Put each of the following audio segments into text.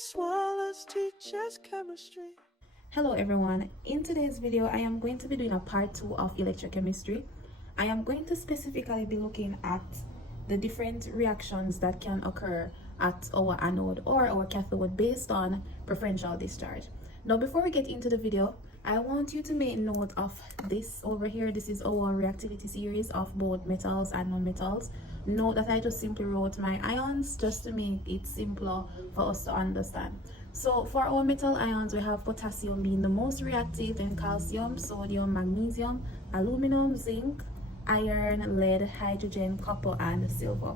Miss Wallace teaches chemistry. Hello everyone, in today's video I am going to be doing a part 2 of electrochemistry. I am going to specifically be looking at the different reactions that can occur at our anode or our cathode based on preferential discharge. Now before we get into the video, I want you to make note of this over here. This is our reactivity series of both metals and non-metals. Note that I just simply wrote my ions just to make it simpler for us to understand. So for our metal ions, we have potassium being the most reactive, then calcium, sodium, magnesium, aluminum, zinc, iron, lead, hydrogen, copper, and silver.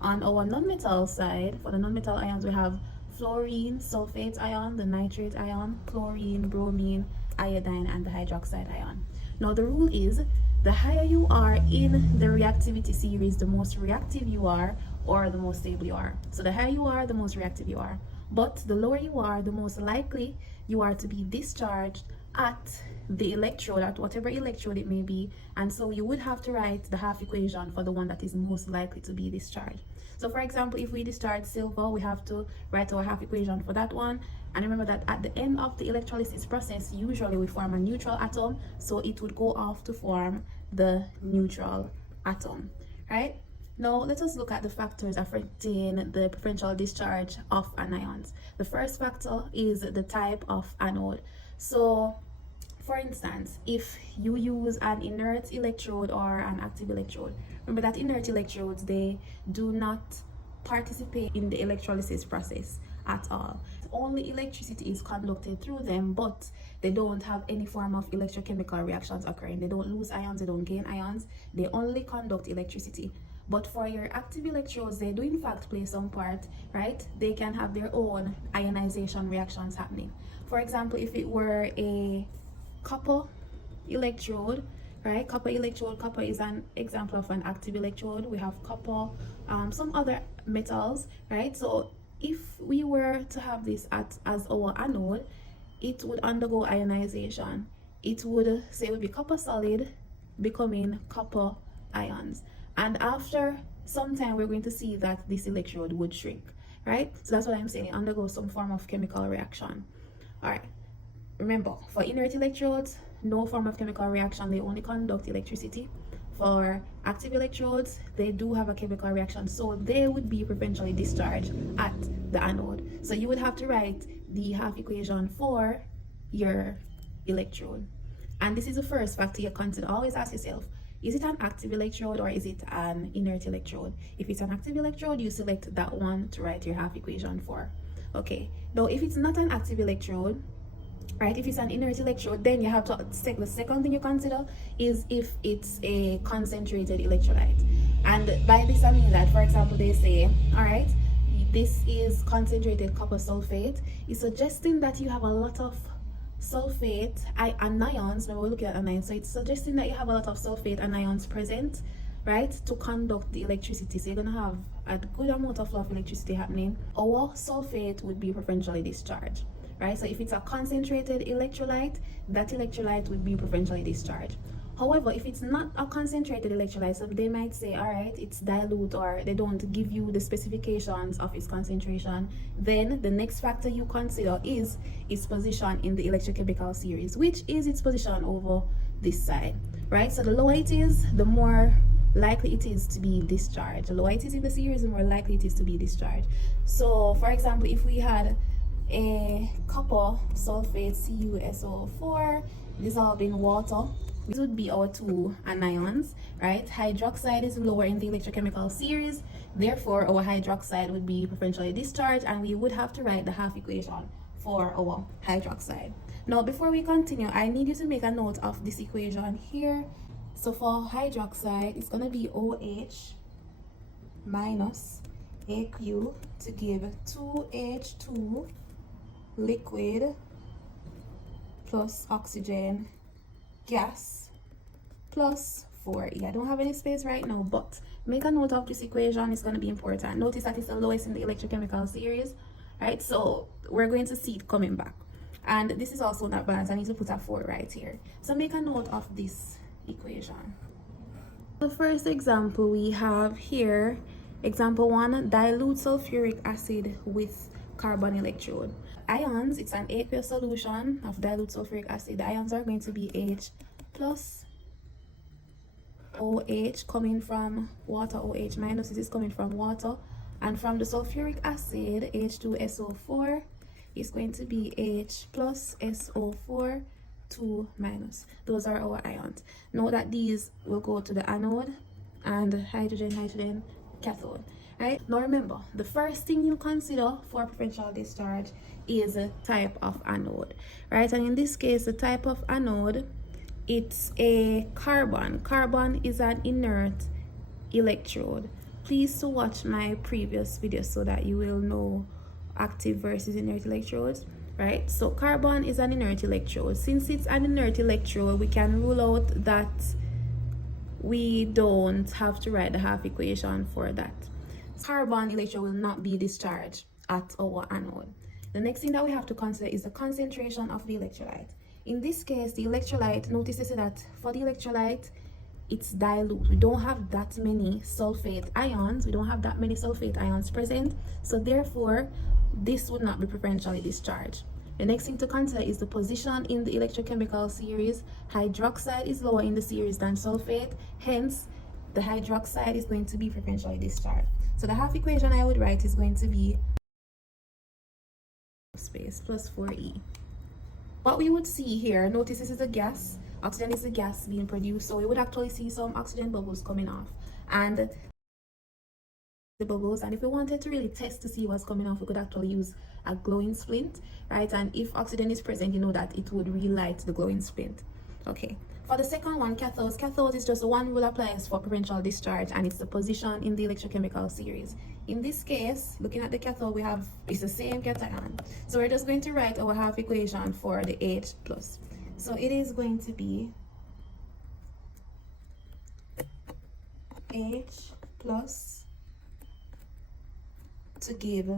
On our non-metal side, for the non-metal ions, we have fluorine, sulfate ion, the nitrate ion, chlorine, bromine, iodine, and the hydroxide ion. Now the rule is, the higher you are in the reactivity series, the most reactive you are, or the most stable you are. So the higher you are, the most reactive you are. But the lower you are, the most likely you are to be discharged at the electrode, at whatever electrode it may be. And so you would have to write the half equation for the one that is most likely to be discharged. So for example, if we discharge silver, we have to write our half equation for that one. And remember that at the end of the electrolysis process, usually we form a neutral atom, so it would go off to form the neutral atom, right? Now let us look at the factors affecting the preferential discharge of anions. The first factor is the type of anode. So for instance, if you use an inert electrode or an active electrode, remember that inert electrodes, they do not participate in the electrolysis process at all. Only electricity is conducted through them, but they don't have any form of electrochemical reactions occurring. They don't lose ions, they don't gain ions, they only conduct electricity. But for your active electrodes, they do in fact play some part, right? They can have their own ionization reactions happening. For example, if it were a copper electrode, right? Copper is an example of an active electrode. We have copper, some other metals, right? So if we were to have this as our anode, it would undergo ionization. It would say it would be copper solid becoming copper ions. And after some time, we're going to see that this electrode would shrink, right? So that's what I'm saying, it undergoes some form of chemical reaction. All right, remember, for inert electrodes, no form of chemical reaction, they only conduct electricity. For active electrodes, they do have a chemical reaction, so they would be preferentially discharged at the anode. So you would have to write the half equation for your electrode. And this is the first factor you consider. Always ask yourself, is it an active electrode or is it an inert electrode? If it's an active electrode, you select that one to write your half equation for. Okay, now if it's not an active electrode, right, if it's an inert electrode, then you have to take the second thing you consider is if it's a concentrated electrolyte. And by this I mean that, for example, they say, all right, this is concentrated copper sulfate. It's suggesting that you have a lot of sulfate anions. When we're looking at anions, so it's suggesting that you have a lot of sulfate anions present, right, to conduct the electricity. So you're going to have a good amount of flow of electricity happening. Our sulfate would be preferentially discharged, right? So if it's a concentrated electrolyte, that electrolyte would be preferentially discharged. However, if it's not a concentrated electrolyte, so they might say, all right, it's dilute, or they don't give you the specifications of its concentration, then the next factor you consider is its position in the electrochemical series, which is its position over this side, right? So the lower it is, the more likely it is to be discharged. The lower it is in the series, the more likely it is to be discharged. So for example, if we had a copper sulfate CuSO4 dissolved in water, these would be our two anions, right? Hydroxide is lower in the electrochemical series, therefore our hydroxide would be preferentially discharged, and we would have to write the half equation for our hydroxide. Now before we continue, I need you to make a note of this equation here. So for hydroxide, it's going to be OH minus AQ to give 2H2 liquid plus oxygen gas plus 4E. I don't have any space right now, but make a note of this equation. It's going to be important. Notice that it's the lowest in the electrochemical series, right? So we're going to see it coming back. And this is also not balanced. I need to put a 4 right here. So make a note of this equation. The first example we have here, example 1, dilute sulfuric acid with carbon electrode. Ions, it's an aqueous solution of dilute sulfuric acid. The ions are going to be H plus OH coming from water, OH minus, this is coming from water, and from the sulfuric acid, H2SO4 is going to be H plus SO4 2 minus. Those are our ions. Note that these will go to the anode and hydrogen cathode. Right, now remember, the first thing you consider for preferential discharge is a type of anode, right? And in this case, the type of anode, it's a carbon. Carbon is an inert electrode. Please to watch my previous video so that you will know active versus inert electrodes, right? So carbon is an inert electrode. Since it's an inert electrode, we can rule out that we don't have to write the half equation for that. Carbon electrode will not be discharged at our anode. The next thing that we have to consider is the concentration of the electrolyte. In this case, the electrolyte, notice that for the electrolyte, it's dilute. We don't have that many sulfate ions. We don't have that many sulfate ions present. So therefore, this would not be preferentially discharged. The next thing to consider is the position in the electrochemical series. Hydroxide is lower in the series than sulfate. Hence, the hydroxide is going to be preferentially discharged. So the half equation I would write is going to be space plus 4E. What we would see here, notice this is a gas. Oxygen is the gas being produced, so we would actually see some oxygen bubbles coming off. And the bubbles, and if we wanted to really test to see what's coming off, we could actually use a glowing splint, right? And if oxygen is present, you know that it would relight the glowing splint. Okay, for the second one, cathodes. Cathodes is just one rule applies for preferential discharge, and it's the position in the electrochemical series. In this case, looking at the cathode, we have, it's the same cation. So we're just going to write our half equation for the H plus. So it is going to be H plus to give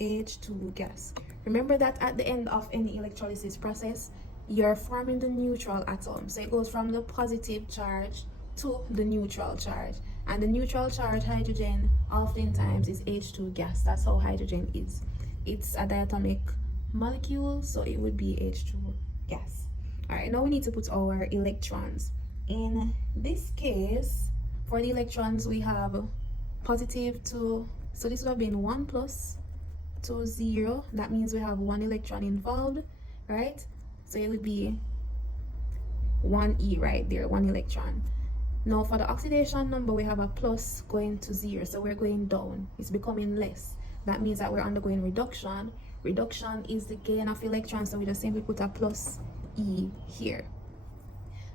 H2 gas. Remember that at the end of any electrolysis process, you're forming the neutral atom. So it goes from the positive charge to the neutral charge. And the neutral charge, hydrogen, oftentimes is H2 gas. That's how hydrogen is. It's a diatomic molecule, so it would be H2 gas. All right, now we need to put our electrons. In this case, for the electrons, we have positive to, so this would have been 1 plus to 0. That means we have 1 electron involved, right? So it would be 1e right there, 1 electron. Now for the oxidation number, we have a plus going to 0, so we're going down. It's becoming less. That means that we're undergoing reduction. Reduction is the gain of electrons, so we just simply put a plus E here.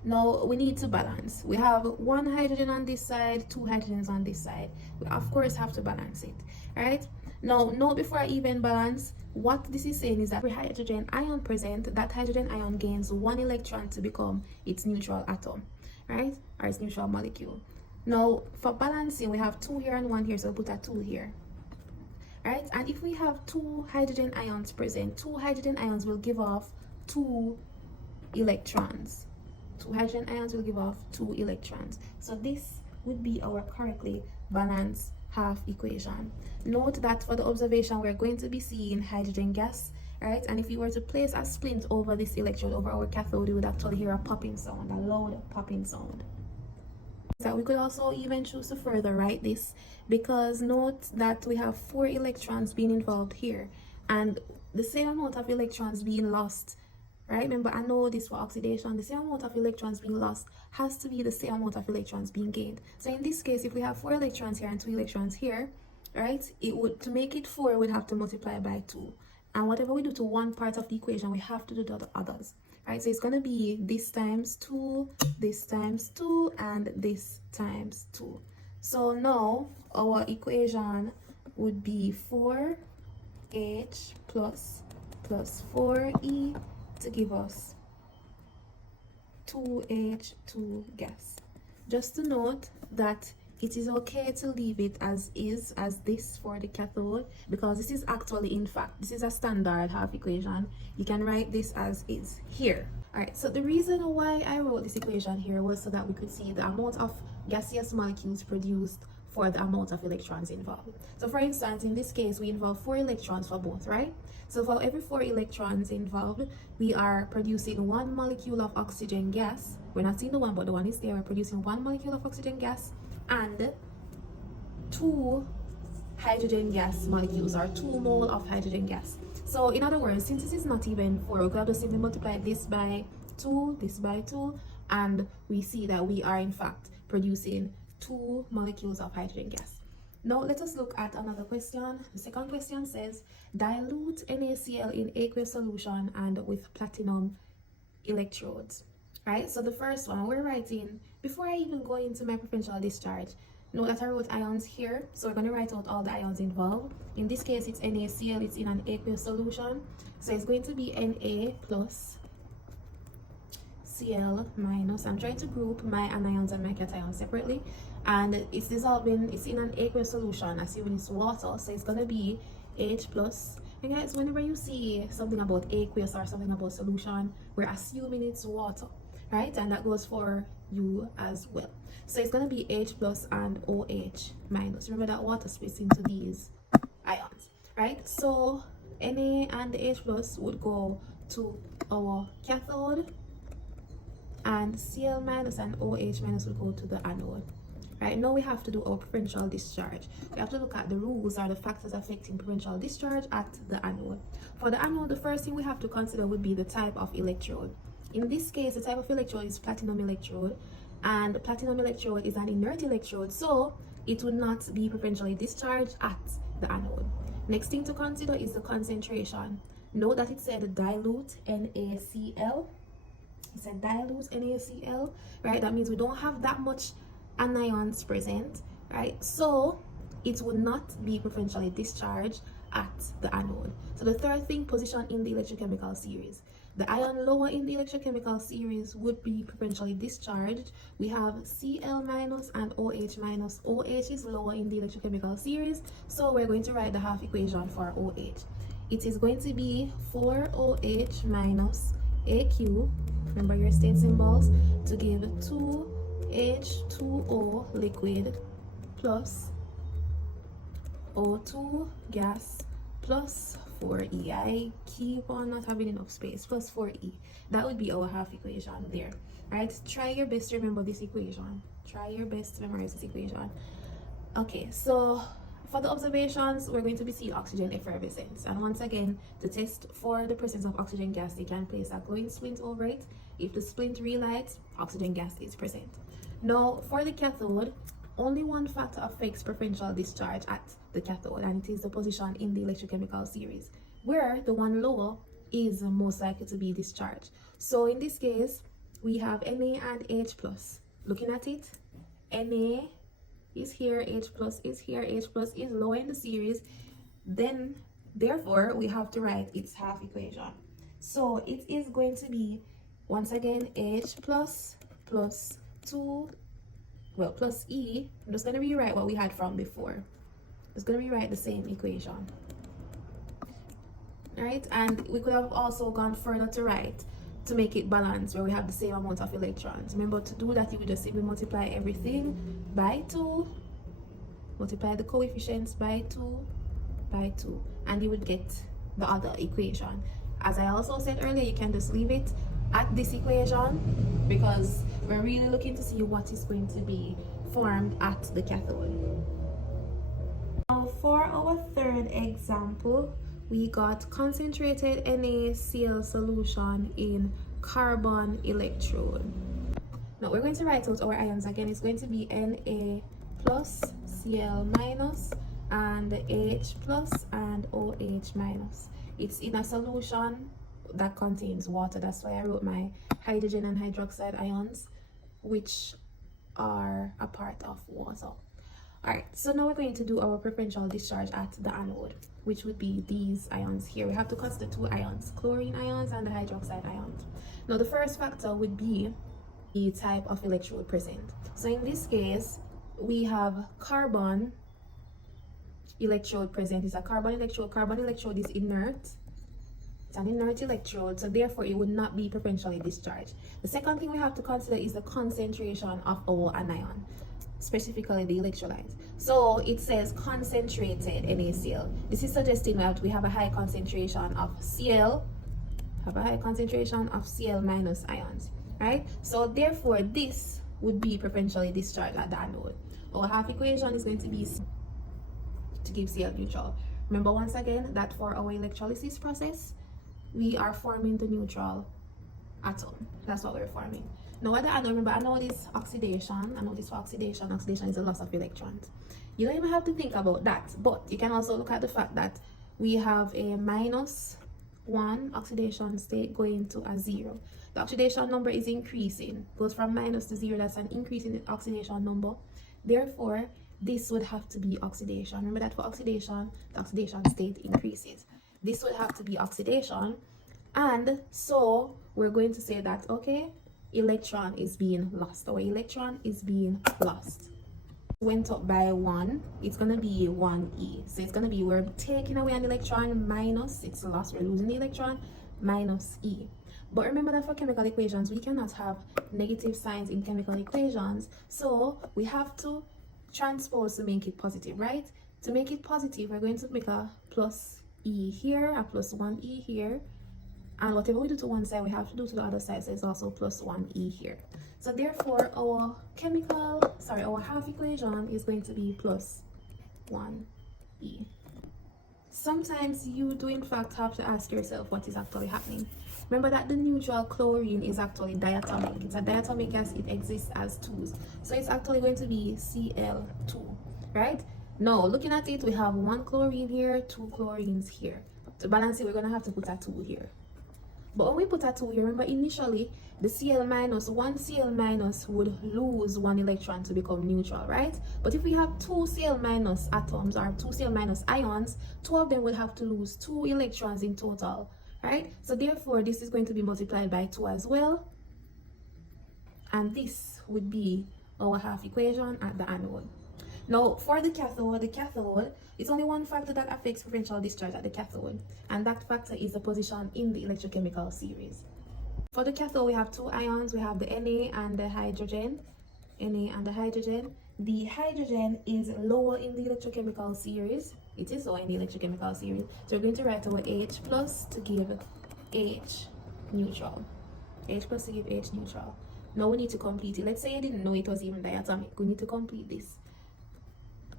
Now we need to balance. We have 1 hydrogen on this side, 2 hydrogens on this side. We of course have to balance it, right? Now note before I even balance, what this is saying is that every hydrogen ion present, that hydrogen ion gains 1 electron to become its neutral atom, right? Or its neutral molecule. Now for balancing, we have 2 here and 1 here, so we'll put a 2 here. Right, and if we have 2 hydrogen ions present, 2 hydrogen ions will give off 2 electrons. 2 hydrogen ions will give off 2 electrons. So this would be our correctly balanced half equation. Note that for the observation, we're going to be seeing hydrogen gas, right? And if you were to place a splint over this electrode, over our cathode, you would actually hear a popping sound, a loud popping sound. That we could also even choose to further write this, because note that we have 4 electrons being involved here and the same amount of electrons being lost, right? Remember, I know this for oxidation, the same amount of electrons being lost has to be the same amount of electrons being gained. So in this case, if we have 4 electrons here and 2 electrons here, right, it would, to make it 4, we'd have to multiply by 2, and whatever we do to one part of the equation, we have to do to the others. Right, so it's going to be this times 2, this times 2, and this times 2. So now our equation would be 4H plus 4E to give us 2H2 gas. Just to note that it is okay to leave it as is, as this for the cathode, because this is actually, in fact, this is a standard half equation. You can write this as is here. All right, so the reason why I wrote this equation here was so that we could see the amount of gaseous molecules produced for the amount of electrons involved. So for instance, in this case, we involve 4 electrons for both, right? So for every 4 electrons involved, we are producing 1 molecule of oxygen gas. We're not seeing the one, but the one is there. We're producing 1 molecule of oxygen gas and 2 hydrogen gas molecules, or 2 mole of hydrogen gas. So in other words, since this is not even 4, we could have just simply multiply this by 2, this by 2, and we see that we are in fact producing 2 molecules of hydrogen gas. Now let us look at another question. The second question says, dilute NaCl in aqueous solution and with platinum electrodes. Right, so the first one we're writing, before I even go into my preferential discharge, note that I wrote ions here, so we're going to write out all the ions involved. In this case, it's NaCl, it's in an aqueous solution, so it's going to be Na plus Cl minus. I'm trying to group my anions and my cations separately, and it's dissolving, it's in an aqueous solution, assuming it's water, so it's going to be H plus. And guys, whenever you see something about aqueous or something about solution, we're assuming it's water, right? And that goes for you as well. So it's going to be H plus and OH minus. Remember that water splits into these ions, right? So Na and the H plus would go to our cathode, and Cl minus and OH minus will go to the anode. Right, now we have to do our preferential discharge. We have to look at the rules or the factors affecting preferential discharge at the anode. For the anode, the first thing we have to consider would be the type of electrode. In this case, the type of electrode is platinum electrode, and platinum electrode is an inert electrode, so it would not be preferentially discharged at the anode. Next thing to consider is the concentration. Note that it said dilute NaCl. It said dilute NaCl, right? That means we don't have that much anions present, right? So it would not be preferentially discharged at the anode. So the third thing, position in the electrochemical series. The ion lower in the electrochemical series would be preferentially discharged. We have Cl minus and OH minus. OH is lower in the electrochemical series, so we're going to write the half equation for OH. It is going to be 4OH minus AQ, remember your state symbols, to give 2H2O liquid plus O2 gas plus 4E. I keep on not having enough space. Plus 4E. That would be our half equation there. Right? Try your best to remember this equation. Try your best to memorize this equation. Okay, so for the observations, we're going to be seeing oxygen effervescence. And once again, to test for the presence of oxygen gas, you can place a glowing splint over it. If the splint relights, oxygen gas is present. Now, for the cathode, only one factor affects preferential discharge at the cathode, and it is the position in the electrochemical series, where the one lower is most likely to be discharged. So in this case, we have Na and H plus. Looking at it, Na is here, H plus is here, H plus is lower in the series. Then, therefore, we have to write its half equation. So it is going to be, once again, H plus plus 2, well, plus E. I'm just going to rewrite what we had from before. It's going to rewrite the same equation. Right? And we could have also gone further to write to make it balanced, where we have the same amount of electrons. Remember, to do that, you would just simply multiply everything by 2, multiply the coefficients by 2, and you would get the other equation. As I also said earlier, you can just leave it at this equation because we're really looking to see what is going to be formed at the cathode. Now for our third example, we got concentrated NaCl solution in carbon electrode. Now we're going to write out our ions again. It's going to be Na plus Cl minus and H plus and OH minus. It's in a solution that contains water. That's why I wrote my hydrogen and hydroxide ions, which are a part of water. Alright, so now we're going to do our preferential discharge at the anode, which would be these ions here. We have to consider 2 ions, chlorine ions and the hydroxide ions. Now the first factor would be the type of electrode present. So in this case, we have carbon electrode present. It's a carbon electrode. Carbon electrode is inert. It's an inert electrode, so therefore it would not be preferentially discharged. The second thing we have to consider is the concentration of our anion. specifically the electrolyte. So it says concentrated NaCl. This is suggesting that we have a high concentration of Cl, minus ions, right? So therefore this would be preferentially discharged at the anode. Our half equation is going to be to give Cl neutral. Remember once again that for our electrolysis process, we are forming the neutral atom. That's what we're forming. Now at the anode, remember anode is oxidation. Anode is for oxidation. Oxidation is a loss of electrons. You don't even have to think about that, but you can also look at the fact that we have a -1 oxidation state going to a 0. The oxidation number is increasing, goes from minus to 0. That's an increase in the oxidation number. Therefore, this would have to be oxidation. Remember that for oxidation, the oxidation state increases. This would have to be oxidation. And so we're going to say that, okay, electron is being lost. Our electron is being lost. Went up by 1, it's going to be 1e. So it's going to be, we're taking away an electron minus, it's lost, we're losing the electron, minus e. But remember that for chemical equations, we cannot have negative signs in chemical equations. So we have to transpose to make it positive, right? To make it positive, we're going to make a plus e here, a plus 1e here. And whatever we do to one side, we have to do to the other side. So it's also plus 1e here. So therefore, our half equation is going to be plus 1e. Sometimes you do in fact have to ask yourself what is actually happening. Remember that the neutral chlorine is actually diatomic. It's a diatomic gas, it exists as 2s. So it's actually going to be Cl2, right? Now, looking at it, we have 1 chlorine here, 2 chlorines here. To balance it, we're going to have to put a 2 here. But when we put a 2 here, remember initially, the one Cl minus would lose 1 electron to become neutral, right? But if we have 2 Cl minus atoms or 2 Cl minus ions, 2 of them would have to lose 2 electrons in total, right? So therefore, this is going to be multiplied by 2 as well. And this would be our half equation at the anode. Now, for the cathode, it's only one factor that affects preferential discharge at the cathode, and that factor is the position in the electrochemical series. For the cathode, we have 2 ions. We have the Na and the hydrogen. The hydrogen is lower in the electrochemical series. It is lower in the electrochemical series. So we're going to write our H plus to give H neutral. H plus to give H neutral. Now we need to complete it. Let's say you didn't know it was even diatomic. We need to complete this.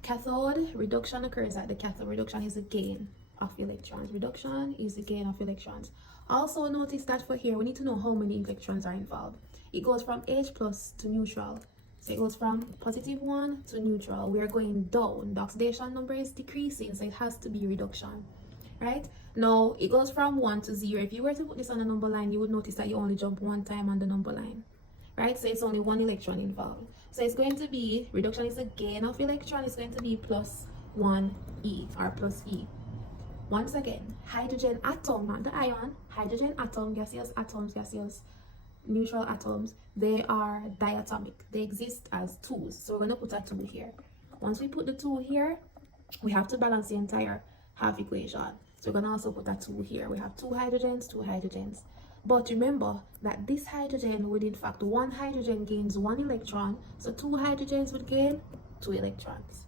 Cathode reduction occurs at the cathode. Reduction is a gain of electrons. Reduction is the gain of electrons. Also notice that for here, we need to know how many electrons are involved. It goes from H plus to neutral. So it goes from +1 to neutral. We are going down. The oxidation number is decreasing, so it has to be reduction, right? Now, it goes from 1 to 0. If you were to put this on a number line, you would notice that you only jump 1 time on the number line, right? So it's only 1 electron involved. So it's going to be, reduction is a gain of electron, it's going to be plus 1e or plus e. Once again, hydrogen atom, not the ion, hydrogen atom, gaseous atoms, gaseous neutral atoms, they are diatomic. They exist as 2s. So we're going to put a 2 here. Once we put the 2 here, we have to balance the entire half equation. So we're going to also put a 2 here. We have 2 hydrogens. But remember that this hydrogen would, in fact, 1 hydrogen gains 1 electron. So 2 hydrogens would gain 2 electrons.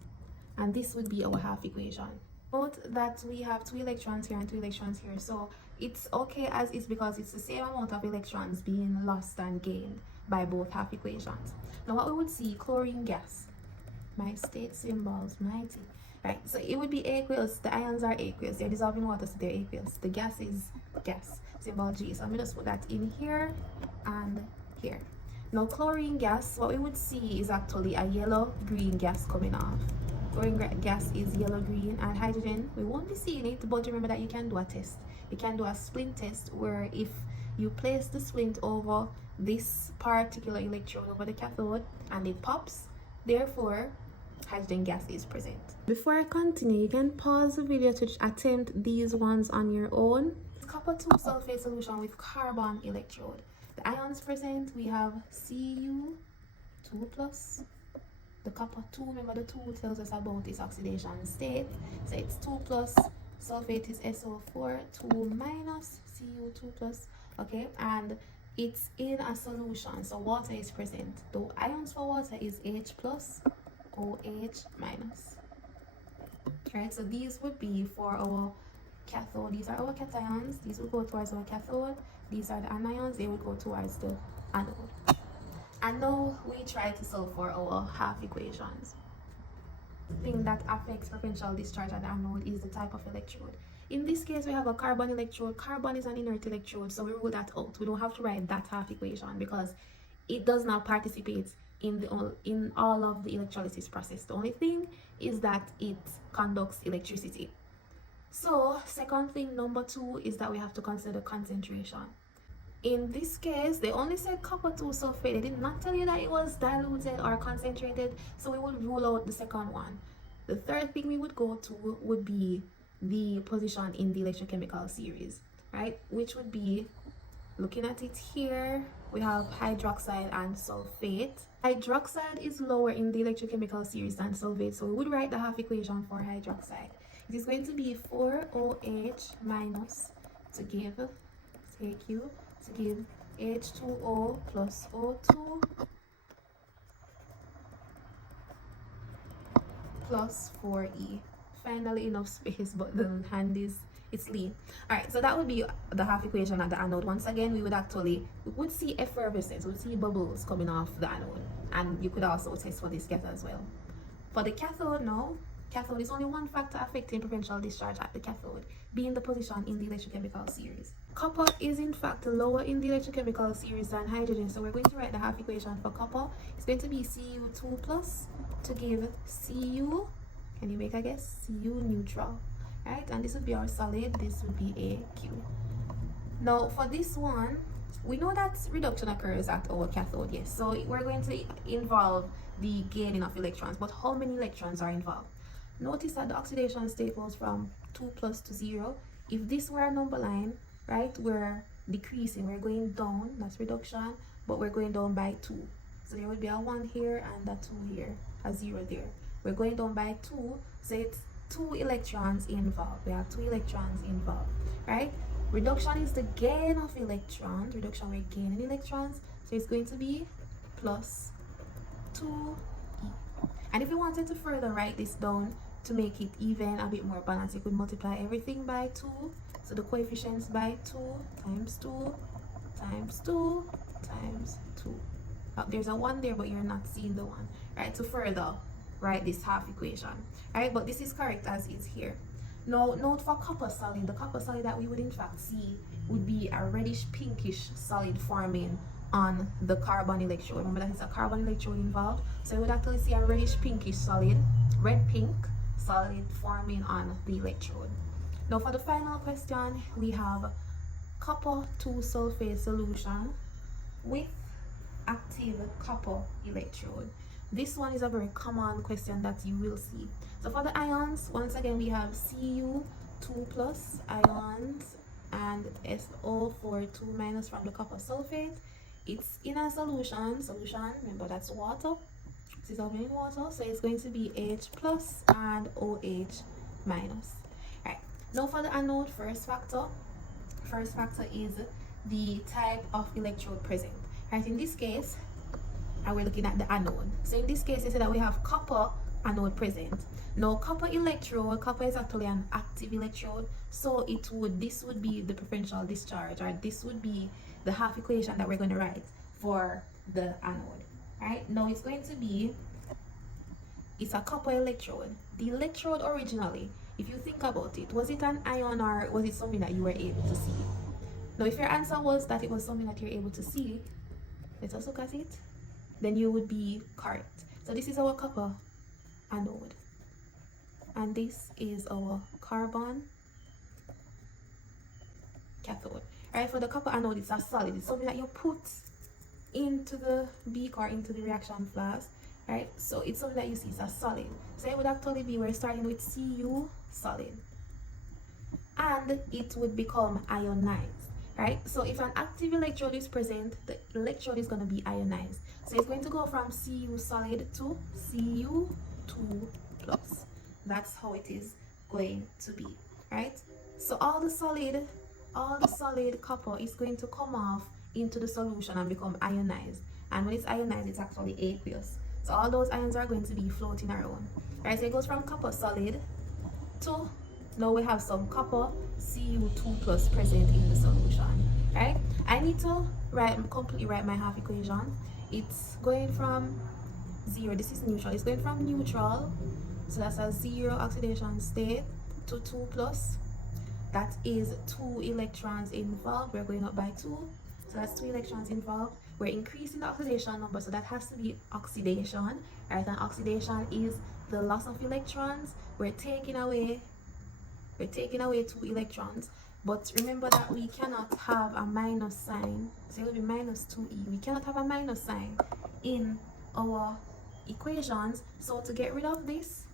And this would be our half equation. Note that we have 2 electrons here and 2 electrons here. So it's okay as is because it's the same amount of electrons being lost and gained by both half equations. Now what we would see, chlorine gas. My state symbols, mighty. Right, so it would be aqueous. The ions are aqueous. They're dissolved in water, so they're aqueous. The gas is gas, symbol G. So I'm going to just put that in here and here. Now chlorine gas, what we would see is actually a yellow-green gas coming off. Chlorine gas is yellow-green, and hydrogen, we won't be seeing it, but remember that you can do a test. You can do a splint test where if you place the splint over this particular electrode, over the cathode, and it pops, therefore hydrogen gas is present. Before I continue, you can pause the video to attempt these ones on your own. Copper 2 sulfate solution with carbon electrode. The ions present, we have Cu2+. The copper 2, remember the 2 tells us about its oxidation state. So it's 2+, sulfate is SO4, 2 minus, Cu2+, okay? And it's in a solution, so water is present. The ions for water is H+, OH minus. Right, so these would be for our cathode. These are our cations. These will go towards our cathode. These are the anions. They will go towards the anode. And now we try to solve for our half equations. The thing that affects potential discharge at the anode is the type of electrode. In this case, we have a carbon electrode. Carbon is an inert electrode, so we rule that out. We don't have to write that half equation because it does not participate in all of the electrolysis process. The only thing is that it conducts electricity. So second thing, number 2, is that we have to consider concentration. In this case, they only said copper 2 sulfate. They did not tell you that it was diluted or concentrated, so we would rule out the second one. The third thing we would go to would be the position in the electrochemical series, right? Which would be, looking at it here, we have hydroxide and sulfate. Hydroxide is lower in the electrochemical series than sulfate, so we would write the half equation for hydroxide. It is going to be 4OH minus to give, take you, to give H2O plus O2 plus 4E. Finally enough space, but the hand is, it's lean. All right, so that would be the half equation at the anode. Once again, we would see effervescence, we would see bubbles coming off the anode, and you could also test for this gas as well. For the cathode, no. Cathode is only one factor affecting potential discharge at the cathode, being the position in the electrochemical series. Copper is in fact lower in the electrochemical series than hydrogen, so we're going to write the half equation for copper. It's going to be Cu2 plus to give Cu, can you make a guess? Cu neutral, right? And this would be our solid, this would be AQ. Now for this one, we know that reduction occurs at our cathode, yes, so we're going to involve the gaining of electrons, but how many electrons are involved? Notice that the oxidation state goes from 2 plus to 0. If this were a number line, right, we're decreasing, we're going down, that's reduction, but we're going down by 2. So there would be a 1 here and a 2 here, a 0 there. We're going down by 2, so it's 2 electrons involved. We have 2 electrons involved, right? Reduction is the gain of electrons. Reduction, we're gaining electrons, so it's going to be plus 2E. And if you wanted to further write this down to make it even, a bit more balanced, you could multiply everything by 2. So the coefficients by 2 times 2 times 2 times 2. There's a 1 there, but you're not seeing the 1, right? To further write this half equation, right? But this is correct as is here. Now, note for copper solid, the copper solid that we would in fact see would be a reddish pinkish solid forming on the carbon electrode. Remember that it's a carbon electrode involved, so we would actually see a reddish pinkish solid, red pink solid forming on the electrode. Now for the final question, we have copper 2 sulfate solution with active copper electrode. This one is a very common question that you will see. So for the ions, once again we have Cu2 plus ions and SO42 minus from the copper sulfate. It's in a solution, remember that's water. This is in water, so it's going to be H plus and OH minus. Right, now for the anode, first factor is the type of electrode present. Right, in this case, and we're looking at the anode. So in this case, they say that we have copper anode present. Now copper electrode, copper is actually an active electrode, so this would be the potential discharge, or this would be the half equation that we're going to write for the anode. Right, now it's going to be, it's a copper electrode. The electrode originally, if you think about it, was it an ion or was it something that you were able to see? Now if your answer was that it was something that you're able to see, let us look at it, then you would be correct. So this is our copper anode, and this is our carbon cathode. Right, for the copper anode, it's a solid. It's something that you put into the beaker or into the reaction flask, right? So it's something that you see, it's a solid. So it would actually be, we're starting with Cu solid, and it would become ionized, right? So if an active electrode is present, the electrode is going to be ionized. So it's going to go from Cu solid to Cu2 plus. That's how it is going to be, right? So all the solid copper is going to come off into the solution and become ionized. And when it's ionized, it's actually aqueous. So all those ions are going to be floating around. Right, so it goes from copper solid to, now we have some copper Cu2 plus present in the solution. Right, I need to completely write my half equation. It's going from 0, this is neutral, it's going from neutral, so that's a 0 oxidation state, to 2 plus, that is 2 electrons involved. We're going up by 2, so that's 2 electrons involved. We're increasing the oxidation number, so that has to be oxidation, right? And oxidation is the loss of electrons. We're taking away 2 electrons, but remember that we cannot have a minus sign, so it will be minus 2e. We cannot have a minus sign in our equations, so to get rid of this,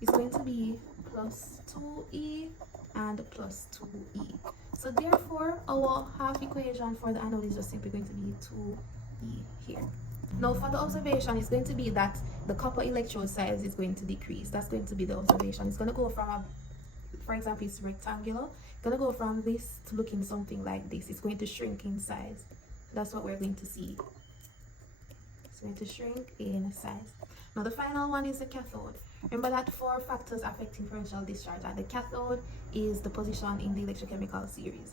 it's going to be plus 2e and plus 2e. So therefore, our half equation for the anode is just simply going to be 2e here. Now for the observation, it's going to be that the copper electrode size is going to decrease. That's going to be the observation. It's going to go from for example, it's rectangular. It's going to go from this to looking something like this. It's going to shrink in size. That's what we're going to see. It's going to shrink in size. Now the final one is the cathode. Remember that 4 factors affecting potential discharge, and the cathode is the position in the electrochemical series.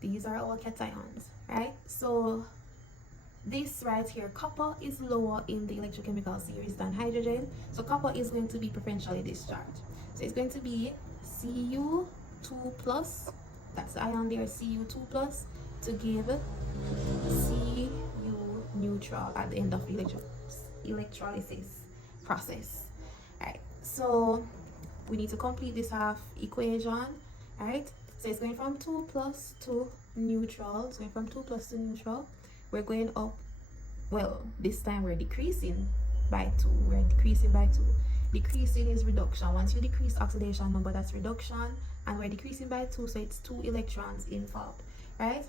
These are our cations, right? So this right here, copper is lower in the electrochemical series than hydrogen, so copper is going to be preferentially discharged. So it's going to be Cu2 plus, that's the ion there, Cu2 plus, to give Cu neutral at the end of the electrolysis process. Alright, so we need to complete this half equation. Alright, so it's going from 2 plus to neutral. It's going from 2 plus to neutral. We're going up, well, this time we're decreasing by 2. We're decreasing by 2. Decreasing is reduction. Once you decrease oxidation number, that's reduction, and we're decreasing by 2, so it's 2 electrons involved. Right,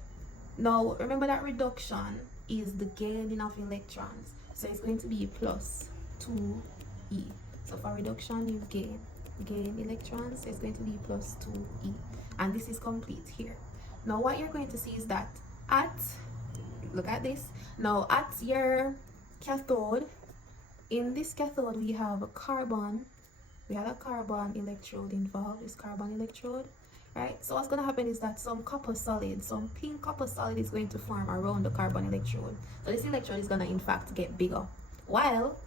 now remember that reduction is the gaining of electrons, so it's going to be plus 2e. So for reduction, you gain electrons, so it's going to be plus 2e, and this is complete here. Now what you're going to see is that look at this, now at your cathode, in this cathode we have a carbon, electrode involved, this carbon electrode, right? So what's going to happen is that some copper solid, some pink copper solid is going to form around the carbon electrode. So this electrode is going to in fact get bigger while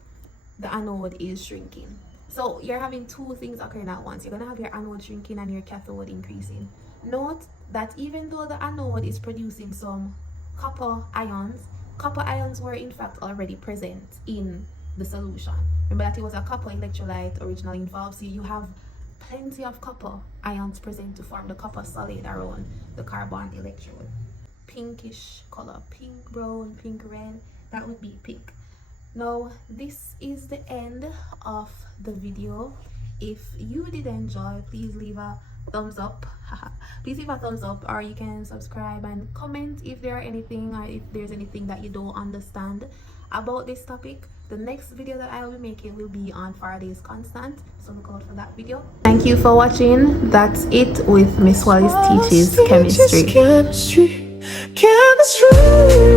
the anode is shrinking. So you're having 2 things occurring at once. You're going to have your anode shrinking and your cathode increasing. Note that even though the anode is producing some copper ions were in fact already present in the solution. Remember that it was a copper electrolyte originally involved, so you have plenty of copper ions present to form the copper solid around the carbon electrode. Pinkish color, pink, brown, pink, red, that would be pink. Now this is the end of the video. If you did enjoy, please leave a thumbs up. Please leave a thumbs up, or you can subscribe and comment if there are anything, or if there's anything that you don't understand about this topic. The next video that I will be making will be on Faraday's constant, so look out for that video. Thank you for watching. That's it with Miss Wallace Teaches Chemistry. Chemistry.